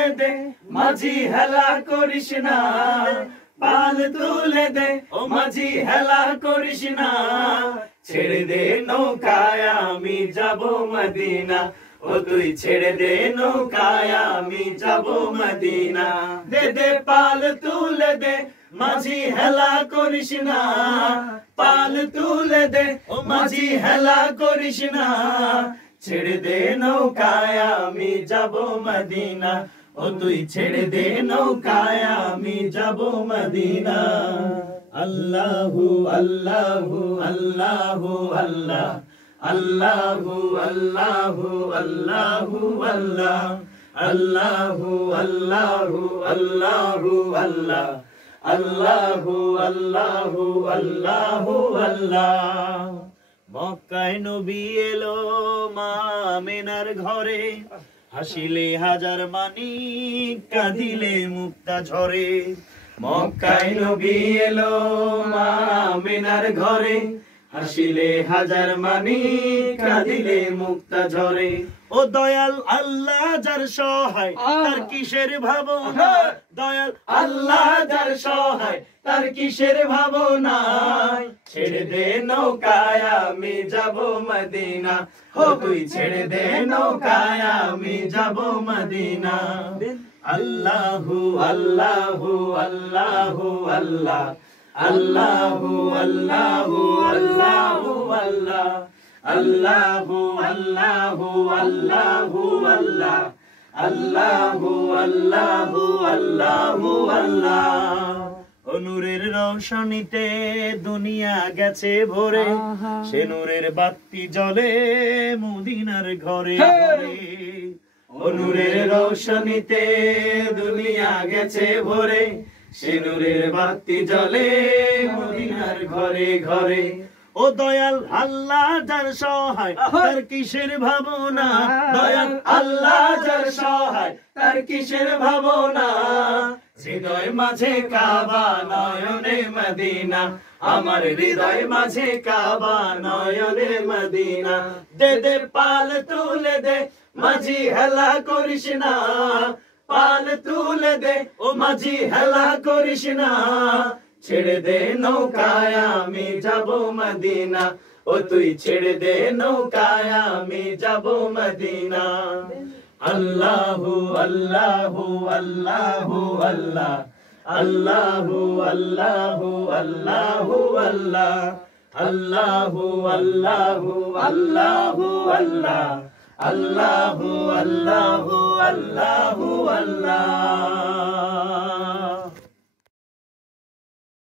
তুলে দে মাঝি হেলা করিস না পাল তুলে দে ও মাঝি হেলা করিস না ছেড়ে দে নৌকায় আমি যাব মদিনা ও তুই ছেড়ে দে নৌকায় আমি যাব মদিনা দে দে পাল তুলে দে মাঝি হেলা করিস না পাল তুলে দে ও মাঝি হেলা করিস না ছেড়ে দে নৌকায় আমি যাব মদিনা ও তুই ছেড়ে দে নৌকায় আমি যাব মদিনা আল্লাহু আল্লাহু আল্লাহু আল্লাহ আল্লাহু আল্লাহু আল্লাহু আল্লাহ আল্লাহু আল্লাহু আল্লাহু আল্লাহ আল্লাহু আল্লাহু আল্লাহু আল্লাহ মক্কায় নবী এলো মা আমিনার ঘরে হাসিলে হাজার মানিক কাঁদিলে মুক্তা ঝরে মক্কায় নবী এলো মা আমিনার ঘরে হাসিলে হাজার মানিক কাঁদিলে মুক্তা ঝরে ও দয়াল আল্লাহ যার সহায় তার কিসের ভাবনা দয়াল আল্লাহ যার সহায় তার কিসের ভাবনা ছেড়ে দে নৌকায় আমি যাব মদিনা ও তুই ছেড়ে দে নৌকায় আমি যাব মদিনা আল্লাহু আল্লাহু আল্লাহু আল্লাহ আল্লাহু আল্লাহু আল্লাহু আল্লাহ আল্লাহু আল্লাহু আল্লাহু আল্লাহ আল্লাহু আল্লাহু আল্লাহু আল্লাহ নূরের রোশনীতে দুনিয়া গেছে ভরে সে নূরের বাতি জ্বলে মদিনার ঘরে ঘরে ও নূরের রোশনীতে দুনিয়া গেছে ভরে সে নূরের বাতি জ্বলে মদিনার ঘরে ঘরে ও দয়াল আল্লাহ যার সহায় তার কিসের ভাবনা দয়াল আল্লাহ যার সহায় তার কিসের ভাবনা হৃদয় মাঝে কাবা নয়নে মদিনা আমার হৃদয় মাঝে কাবা নয়নে মদিনা দে দে পাল তুলে দে মাঝি হেলা করিস না পাল তুলে দে ও মাঝি হেলা করিস না ছেড়ে দে নৌকায় আমি যাব মদিনা ও তুই ছেড়ে দে নৌকায় আমি যাব মদিনা আল্লাহু আল্লাহু আল্লাহু আল্লাহ আল্লাহু আল্লাহু আল্লাহু আল্লাহ আল্লাহু আল্লাহু আল্লাহু আল্লাহ আল্লাহু আল্লাহু আল্লাহু আল্লাহ